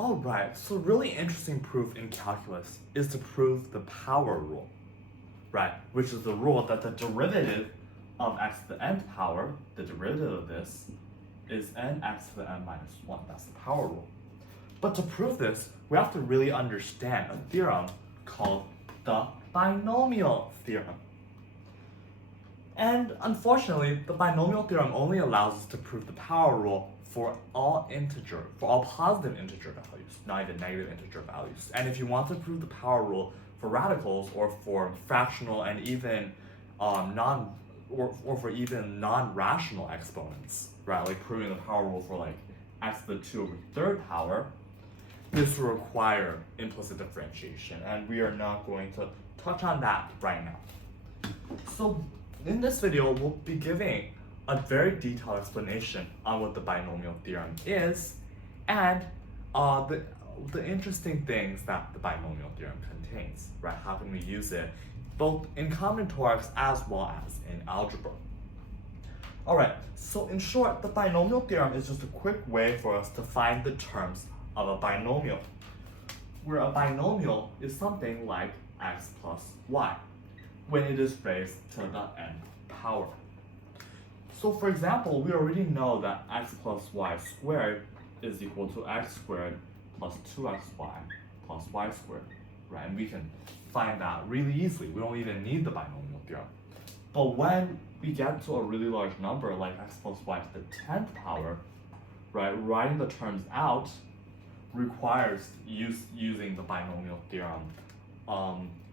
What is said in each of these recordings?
Alright, so really interesting proof in calculus is to prove the power rule, right? Which is the rule that the derivative of x to the nth power, the derivative of this, is nx to the n minus 1. That's the power rule. But to prove this, we have to really understand a theorem called the binomial theorem. And unfortunately, the binomial theorem only allows us to prove the power rule for all positive integer values, not even negative integer values. And if you want to prove the power rule for radicals or for fractional and even for even non-rational exponents, right? Like proving the power rule for like x to the 2/3 power, this will require implicit differentiation, and we are not going to touch on that right now. So in this video, we'll be giving a very detailed explanation on what the binomial theorem is and the interesting things that the binomial theorem contains, right? How can we use it both in combinatorics as well as in algebra. Alright, so in short, the binomial theorem is just a quick way for us to find the terms of a binomial, where a binomial is something like x plus y when it is raised to the n power. So for example, we already know that x plus y squared is equal to x squared plus 2xy plus y squared, right? And we can find that really easily. We don't even need the binomial theorem. But when we get to a really large number like x plus y to the 10th power, right, writing the terms out requires using the binomial theorem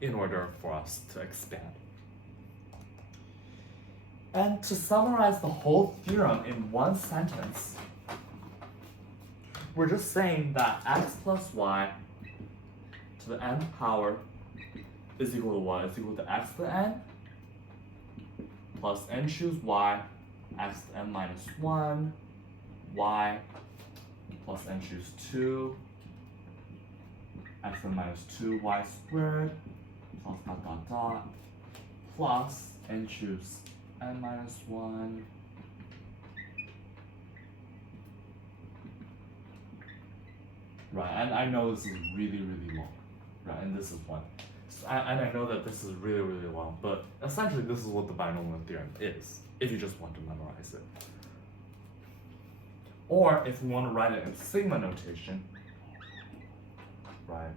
in order for us to expand. And to summarize the whole theorem in one sentence, we're just saying that x plus y to the nth power is equal to what? It's equal to x to the n plus n choose y, x to the n minus 1, y plus n choose 2, x to the minus 2 y squared plus dot dot dot plus n choose n minus 1 right, and I know this is really long, right, and this is one. And I know that this is really long, but essentially this is what the binomial theorem is, if you just want to memorize it. Or if you want to write it in sigma notation, right,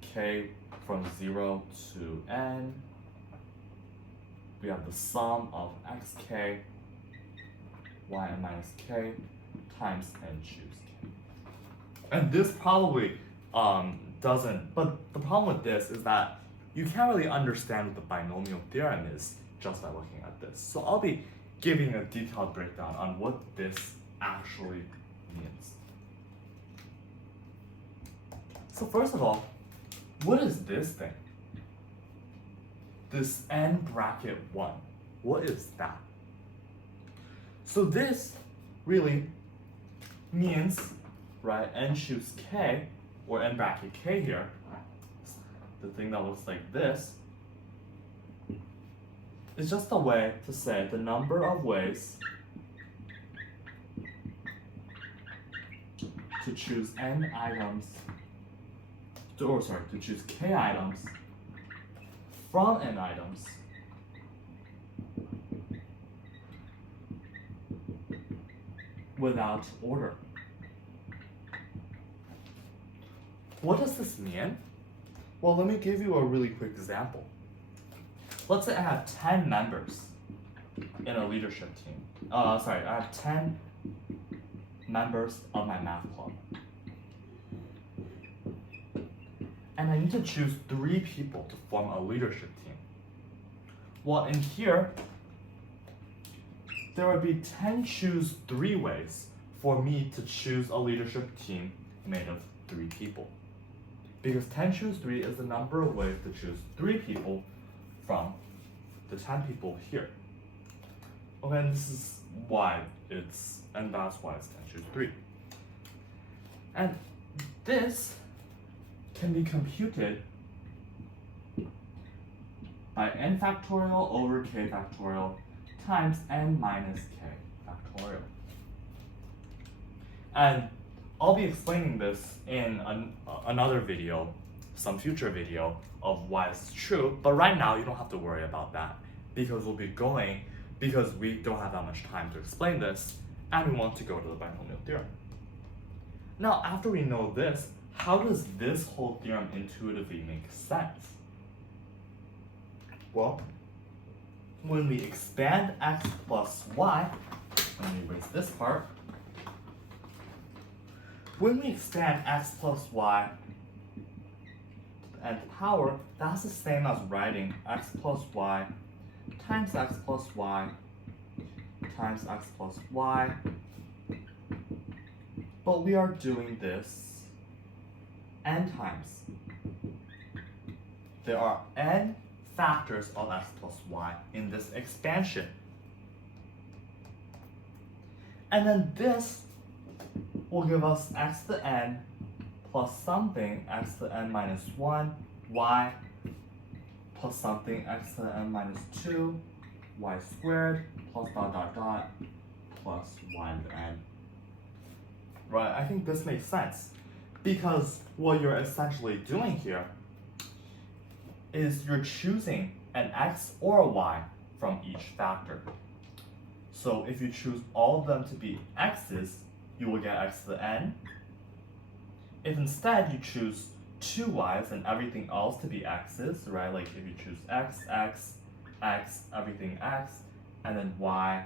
k from 0 to n, we have the sum of xk, yn minus k times n choose k. And this probably doesn't, but the problem with this is that you can't really understand what the binomial theorem is just by looking at this. So I'll be giving a detailed breakdown on what this actually means. So first of all, what is this thing? This n bracket 1, what is that? So this really means, right, n choose k, or n bracket k here, the thing that looks like this, is just a way to say the number of ways to choose n items, to choose k items from n items without order. What does this mean? Well, let me give you a really quick example. Let's say I have 10 members in a leadership team. I have 10 members of my math club. And I need to choose 3 people to form a leadership team. Well, in here, there would be 10 choose 3 ways for me to choose a leadership team made of 3 people. Because 10 choose 3 is the number of ways to choose 3 people from the 10 people here. Okay, and this is why and that's why it's 10 choose 3. And this can be computed by n factorial over k factorial times n minus k factorial. And I'll be explaining this in another video, some future video of why it's true, but right now you don't have to worry about that because we don't have that much time to explain this and we want to go to the binomial theorem. Now, after we know this, how does this whole theorem intuitively make sense? Well, when we expand x plus y, let me erase this part. When we expand x plus y to the nth power, that's the same as writing x plus y times x plus y times x plus y. But we are doing this n times. There are n factors of x plus y in this expansion. And then this will give us x to the n plus something x to the n minus 1, y plus something x to the n minus 2, y squared plus dot dot dot plus y to the n. Right, I think this makes sense because what you're essentially doing here is you're choosing an x or a y from each factor. So if you choose all of them to be x's, you will get x to the n. If instead you choose two y's and everything else to be x's, right? Like if you choose x, x, x, everything x, and then y,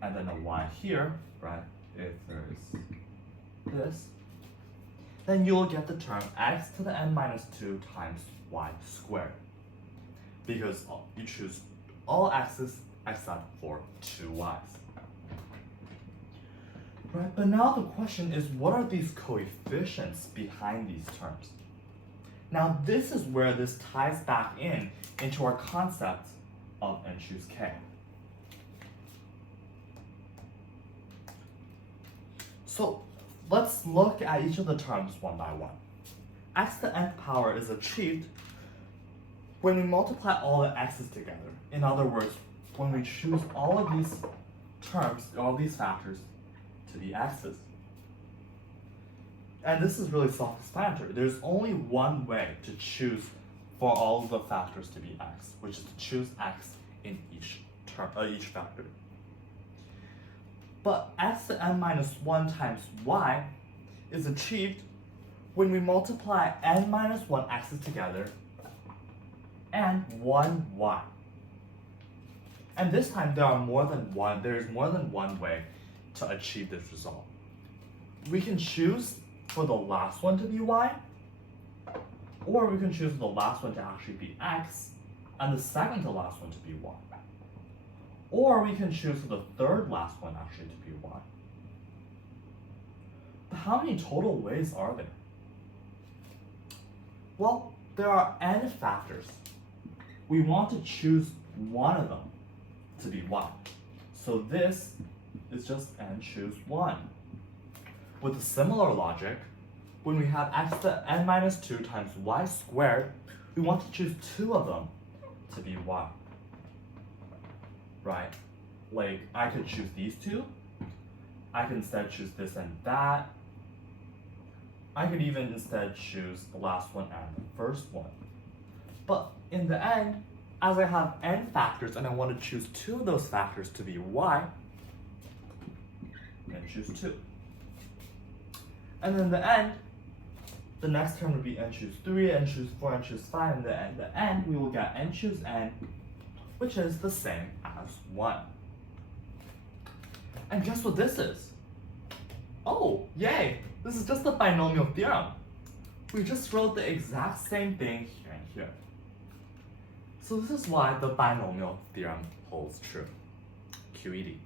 and then a y here, right? If there's this, then you'll get the term x to the n minus 2 times y squared. Because you choose all x's except for two y's. Right, but now the question is, what are these coefficients behind these terms? Now this is where this ties back into our concept of n choose k. So let's look at each of the terms one by one. X to the nth power is achieved when we multiply all the x's together. In other words, when we choose all of these terms, all these factors to be x's. And this is really self-explanatory. There's only one way to choose for all of the factors to be x, which is to choose x in each term, each factor. But x to n minus 1 times y is achieved when we multiply n minus 1 x's together and 1 y. And this time there is more than one way to achieve this result. We can choose for the last one to be y, or we can choose for the last one to actually be x, and the second to last one to be y. Or we can choose for the third last one actually to be y. But how many total ways are there? Well, there are n factors. We want to choose one of them to be y. So this is just n choose 1. With a similar logic, when we have x to the n minus 2 times y squared, we want to choose two of them to be y. Right? Like, I could choose these two. I could instead choose this and that. I could even instead choose the last one and the first one. But in the end, as I have n factors and I want to choose two of those factors to be y, then choose 2. And then in the end, the next term would be n choose 3, n choose 4, n choose 5, and in the end, we will get n choose n, which is the same as 1. And guess what this is? Oh, yay! This is just the binomial theorem. We just wrote the exact same thing here and here. So this is why the binomial theorem holds true. QED.